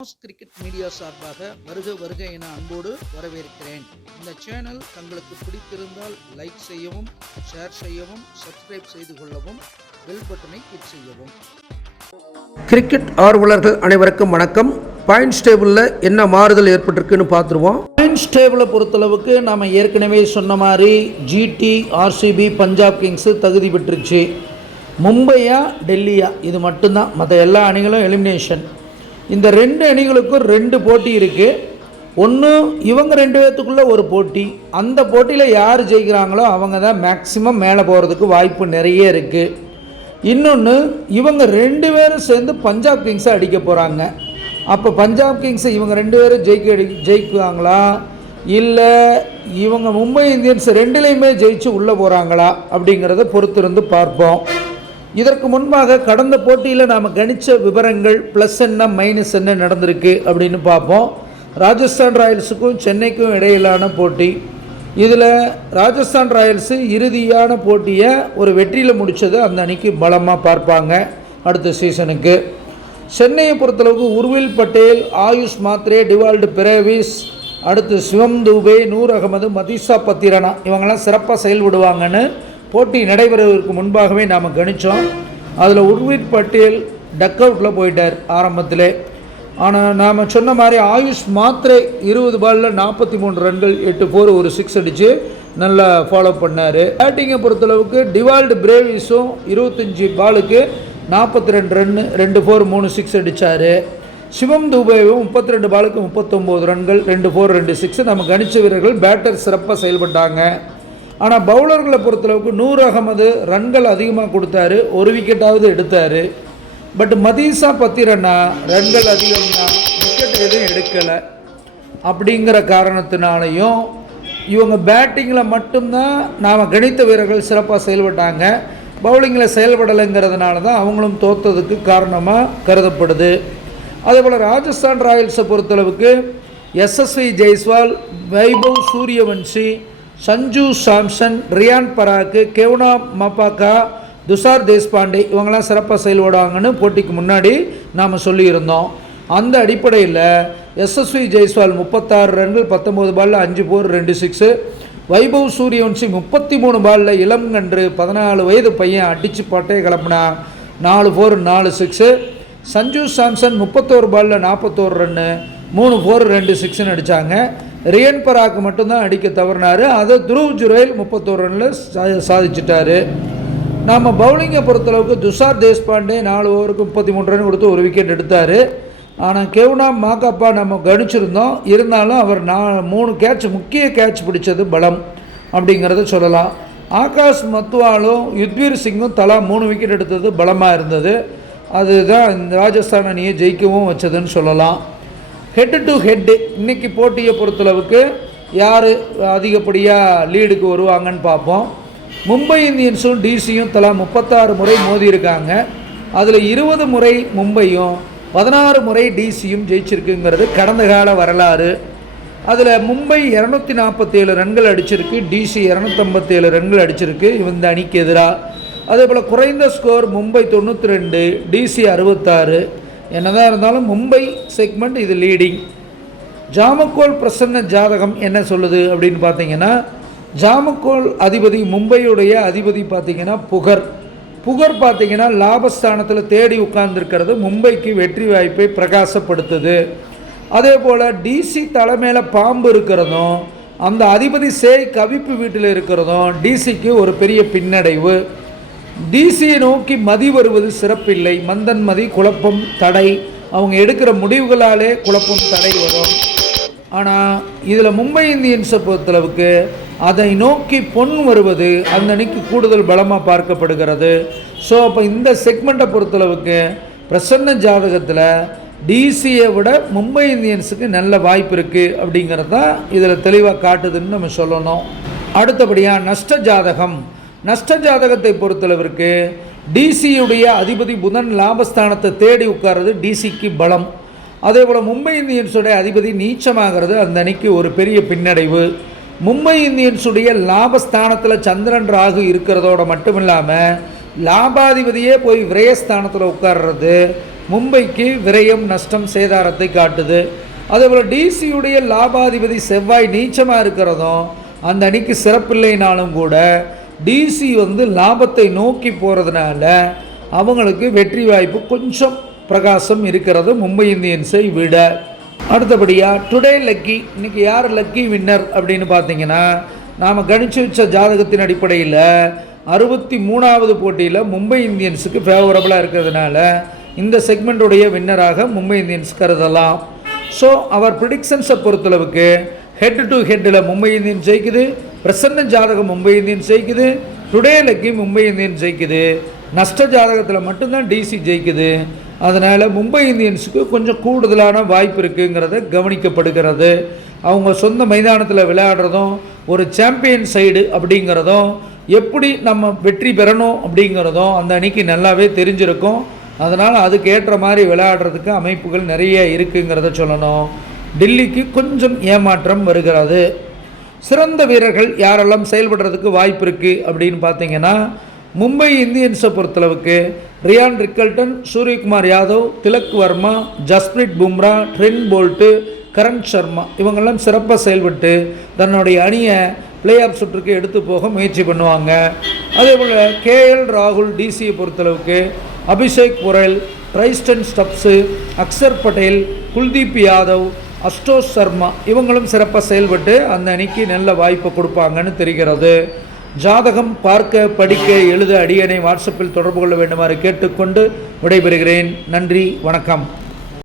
Cricket media சார்பாக வருக வருக என அன்போடு வரவேற்கிறேன். இந்த சேனல் தங்களுக்கு பிடித்திருந்தால் லைக் செய்யவும், ஷேர் செய்யவும், சப்ஸ்கிரைப் செய்து கொள்ளவும், பெல் பட்டனை கிளிக் செய்யவும். கிரிக்கெட் ஆர்வலர்கள் அனைவருக்கும் வணக்கம். பாயிண்ட்ஸ் டேபிளில் என்ன மாறுதல் ஏற்பட்டிருக்குன்னு பார்த்துருவோம். பாயிண்ட்ஸ் டேபிளை பொறுத்தளவுக்கு நாம் ஏற்கனவே சொன்ன மாதிரி ஜிடி, ஆர்சிபி, பஞ்சாப் கிங்ஸு தகுதி பெற்றுச்சு. மும்பையா டெல்லியா இது மட்டும்தான், மற்ற எல்லா அணிகளும் எலிமினேஷன். இந்த ரெண்டு அணிகளுக்கும் ரெண்டு போட்டி இருக்குது. ஒன்று இவங்க ரெண்டு பேர்த்துக்குள்ளே ஒரு போட்டி, அந்த போட்டியில் யார் ஜெயிக்கிறாங்களோ அவங்க தான் மேக்ஸிமம் மேலே போகிறதுக்கு வாய்ப்பு நிறைய இருக்குது. இன்னொன்று இவங்க ரெண்டு பேரும் சேர்ந்து பஞ்சாப் கிங்ஸை அடிக்க போகிறாங்க. அப்போ பஞ்சாப் கிங்ஸை இவங்க ரெண்டு பேரும் ஜெயிக்குவாங்களா, இல்லை இவங்க மும்பை இந்தியன்ஸ் ரெண்டுலேயுமே ஜெயிச்சு உள்ளே போகிறாங்களா அப்படிங்கிறத பொறுத்திருந்து பார்ப்போம். இதற்கு முன்பாக கடந்த போட்டியில் நாம் கணித்த விவரங்கள் ப்ளஸ் என்ன மைனஸ் என்ன நடந்திருக்கு அப்படின்னு பார்ப்போம். ராஜஸ்தான் ராயல்ஸுக்கும் சென்னைக்கும் இடையிலான போட்டி. இதில் ராஜஸ்தான் ராயல்ஸு இறுதியான போட்டியை ஒரு வெற்றியில் முடித்தது அந்த அணிக்கு பலமாக பார்ப்பாங்க அடுத்த சீசனுக்கு. சென்னையை பொறுத்தளவுக்கு உர்வில் பட்டேல், ஆயுஷ் மாத்ரே, டிவால்டு பிரேவிஸ், அடுத்து சிவம் தூபே, நூர் அகமது, மதிசா பத்திரனா இவங்கெல்லாம் சிறப்பாக செயல்படுவாங்கன்னு போட்டி நடைபெறுவதற்கு முன்பாகவே நாம் கணித்தோம். அதில் உர்வில் பட்டேல் டக் அவுட்டில் போயிட்டார் ஆரம்பத்தில். ஆனால் நாம் சொன்ன மாதிரி ஆயுஷ் மாத்ரே 20 பாலில் 43 ரன்கள், 8 4 ஒரு 6 அடித்து நல்லா ஃபாலோ பண்ணார். பேட்டிங்கை பொறுத்தளவுக்கு டிவால்டு பிரேவிஸும் 25 பாலுக்கு 42 ரன்னு, 2 4 3 6 அடித்தார். சிவம் தூபேவும் 32 பாலுக்கு 39 ரன்கள், 2 4 2 6. நம்ம கணிச்ச வீரர்கள் பேட்டர் சிறப்பாக செயல்பட்டாங்க. ஆனால் பவுலர்களை பொறுத்தளவுக்கு நூர் அகமது ரன்கள் அதிகமாக கொடுத்தாரு, ஒரு விக்கெட்டாவது எடுத்தார். பட் மதிசா பத்திரனா ரன்கள் அதிகம்தான், விக்கெட் எதுவும் எடுக்கலை. அப்படிங்கிற காரணத்தினாலையும் இவங்க பேட்டிங்கில் மட்டும்தான் நாம் கணித்த வீரர்கள் சிறப்பாக செயல்பட்டாங்க, பவுலிங்கில் செயல்படலைங்கிறதுனால தான் அவங்களும் தோற்றதுக்கு காரணமாக கருதப்படுது. அதேபோல் ராஜஸ்தான் ராயல்ஸை பொறுத்தளவுக்கு எஸ்எஸ்வி ஜெய்ஸ்வால், வைபவ் சூரியவன்ஷி, சஞ்சு சாம்சன், ரியான் பராக்கு, கெவ்னா மபாக்கா, துஷார் தேஷ்பாண்டே இவங்கெல்லாம் சிறப்பாக செயல்படுவாங்கன்னு போட்டிக்கு முன்னாடி நாம் சொல்லியிருந்தோம். அந்த அடிப்படையில் எஸ்எஸ்வி ஜெய்ஸ்வால் 36 ரன்கள், 19 பாலில் 5 4 2 6. வைபவ் சூரியவன்ஷி 33 பாலில் இளங்கன்று 14 வயது பையன் அடித்து பட்டையை கிளப்புனா 4 4 4 6. சஞ்சு சாம்சன் 31 பாலில் 41 ரன்னு, 3 4 2 6ன்னு அடித்தாங்க. ரியன் பராக்கு மட்டும்தான் அடிக்க தவறினார், அதை துருவ் ஜுரேல் 31 ரனில் சாதிச்சிட்டார். நாம் பவுலிங்கை பொறுத்தளவுக்கு துஷார் தேஷ்பாண்டே 4 ஓவருக்கு 33 ரன் கொடுத்து ஒரு விக்கெட் எடுத்தார். ஆனால் கெவ்னா மாகாப்பா நம்ம கணிச்சிருந்தோம், இருந்தாலும் அவர் 3 கேட்ச், முக்கிய கேட்ச் பிடிச்சது பலம் அப்படிங்கிறத சொல்லலாம். ஆகாஷ் மத்வாலும் யுத்வீர் சிங்கும் தலா 3 விக்கெட் எடுத்தது பலமாக இருந்தது. அதுதான் இந்த ராஜஸ்தான் அணியை ஜெயிக்கவும் வச்சதுன்னு சொல்லலாம். ஹெட்டு டு ஹெட்டு இன்றைக்கி போட்டியை பொறுத்தளவுக்கு யார் அதிகப்படியாக லீடுக்கு வருவாங்கன்னு பார்ப்போம். மும்பை இந்தியன்ஸும் டிசியும் தலா 36 முறை மோதி இருக்காங்க. அதில் 20 முறை மும்பையும் 16 முறை டிசியும் ஜெயிச்சிருக்குங்கிறது கடந்த கால வரலாறு. அதில் மும்பை 247 ரன்கள் அடிச்சிருக்கு, டிசி 257 ரன்கள் அடிச்சிருக்கு இந்த அணிக்கு எதிராக. அதே போல் குறைந்த ஸ்கோர் மும்பை 92, டிசி 66. என்னதான் இருந்தாலும் மும்பை செக்மெண்ட் இது லீடிங். ஜாமக்கோல் பிரசன்ன ஜாதகம் என்ன சொல்லுது அப்படின்னு பார்த்தீங்கன்னா, ஜாமக்கோல் அதிபதி மும்பையுடைய அதிபதி பார்த்திங்கன்னா புகர் பார்த்திங்கன்னா லாபஸ்தானத்தில் தேடி உட்கார்ந்துருக்கிறது மும்பைக்கு வெற்றி வாய்ப்பை பிரகாசப்படுத்துது. அதே போல் டிசி தலைமையில் பாம்பு இருக்கிறதும், அந்த அதிபதி சேய் கவிப்பு வீட்டில் இருக்கிறதும் டிசிக்கு ஒரு பெரிய பின்னடைவு. டிசியை நோக்கி மதி வருவது சிறப்பில்லை, மந்தன் மதி, குழப்பம், தடை, அவங்க எடுக்கிற முடிவுகளாலே குழப்பம், தடை வரும். ஆனால் இதில் மும்பை இந்தியன்ஸை பொறுத்தளவுக்கு அதை நோக்கி பொன் வருவது அந்த அணிக்கு கூடுதல் பலமாக பார்க்கப்படுகிறது. ஸோ அப்போ இந்த செக்மெண்ட்டை பொறுத்தளவுக்கு பிரசன்ன ஜாதகத்தில் டிசியை விட மும்பை இந்தியன்ஸுக்கு நல்ல வாய்ப்பு இருக்குது அப்படிங்கிறது தான் இதில் தெளிவாக காட்டுதுன்னு நம்ம சொல்லணும். அடுத்தபடியாக நஷ்ட ஜாதகத்தை பொறுத்தளவிற்கு டிசியுடைய அதிபதி புதன் லாபஸ்தானத்தை தேடி உட்கார்றது டிசிக்கு பலம். அதே போல் மும்பை இந்தியன்ஸுடைய அதிபதி நீச்சமாகிறது அந்த அணிக்கு ஒரு பெரிய பின்னடைவு. மும்பை இந்தியன்ஸுடைய லாபஸ்தானத்தில் சந்திரன் ராகு இருக்கிறதோட மட்டும் இல்லாமல் லாபாதிபதியே போய் விரயஸ்தானத்தில் உட்கார்றது மும்பைக்கு விரயம் நஷ்டம் சேதாரத்தை காட்டுது. அதேபோல் டிசியுடைய லாபாதிபதி செவ்வாய் நீச்சமாக இருக்கிறதும் அந்த அணிக்கு சிறப்பில்லைனாலும் கூட டிசி லாபத்தை நோக்கி போகிறதுனால அவங்களுக்கு வெற்றி வாய்ப்பு கொஞ்சம் பிரகாசம் இருக்கிறது மும்பை இந்தியன்ஸை விட. அடுத்தபடியாக டுடே லக்கி, இன்றைக்கி யார் லக்கி வின்னர் அப்படின்னு பார்த்தீங்கன்னா, நாம் கணிச்சு வச்ச ஜாதகத்தின் அடிப்படையில் 63வது போட்டியில் மும்பை இந்தியன்ஸுக்கு ஃபேவரபுளாக இருக்கிறதுனால இந்த செக்மெண்ட்டுடைய வின்னராக மும்பை இந்தியன்ஸ் கருதலாம். ஸோ அவர் ப்ரிடிக்ஷன்ஸை பொறுத்தளவுக்கு ஹெட் டு ஹெட்டில் மும்பை இந்தியன்ஸ் ஜெயிக்குது, பிரசன்ன ஜாதகம் மும்பை இந்தியன்ஸ் ஜெயிக்குது, டுடே லக்கி மும்பை இந்தியன்ஸ் ஜெயிக்குது, நஷ்ட ஜாதகத்தில் மட்டும்தான் டிசி ஜெயிக்குது. அதனால் மும்பை இந்தியன்ஸுக்கு கொஞ்சம் கூடுதலான வாய்ப்பு இருக்குங்கிறத கவனிக்கப்படுகிறது. அவங்க சொந்த மைதானத்தில் விளையாடுறதும் ஒரு சாம்பியன் சைடு அப்படிங்கிறதும் எப்படி நம்ம வெற்றி பெறணும் அப்படிங்கிறதும் அந்த அணிக்கு நல்லாவே தெரிஞ்சிருக்கும். அதனால் அதுக்கு ஏற்ற மாதிரி விளையாடுறதுக்கு அமைப்புகள் நிறைய இருக்குங்கிறத சொல்லணும். டெல்லிக்கு கொஞ்சம் ஏமாற்றம் வருகிறது. சிறந்த வீரர்கள் யாரெல்லாம் செயல்படுறதுக்கு வாய்ப்பு இருக்குது அப்படின்னு பார்த்தீங்கன்னா, மும்பை இந்தியன்ஸை பொறுத்தளவுக்கு Ryan Rickelton, Suryakumar Yadav, Tilak Varma, Jasprit Bumrah, Trent Boult, Karan Sharma இவங்கெல்லாம் சிறப்பாக செயல்பட்டு தன்னுடைய அணியை பிளே ஆஃப் சுற்றுக்கு எடுத்து போக முயற்சி பண்ணுவாங்க. அதேபோல் கேஎல் ராகுல் டிசியை பொறுத்தளவுக்கு அபிஷேக் புரேல், ட்ரைஸ்டன் ஸ்டப்ஸு, அக்சர் பட்டேல், குல்தீப் யாதவ், அஸ்டோஷ் சர்மா இவங்களும் சிறப்பாக செயல்பட்டு அந்த அணிக்கு நல்ல வாய்ப்பை கொடுப்பாங்கன்னு தெரிகிறது. ஜாதகம் பார்க்க, படிக்க, எழுத அடியனை வாட்ஸ்அப்பில் தொடர்பு கொள்ள வேண்டுமாறு கேட்டுக்கொண்டு விடைபெறுகிறேன். நன்றி, வணக்கம்.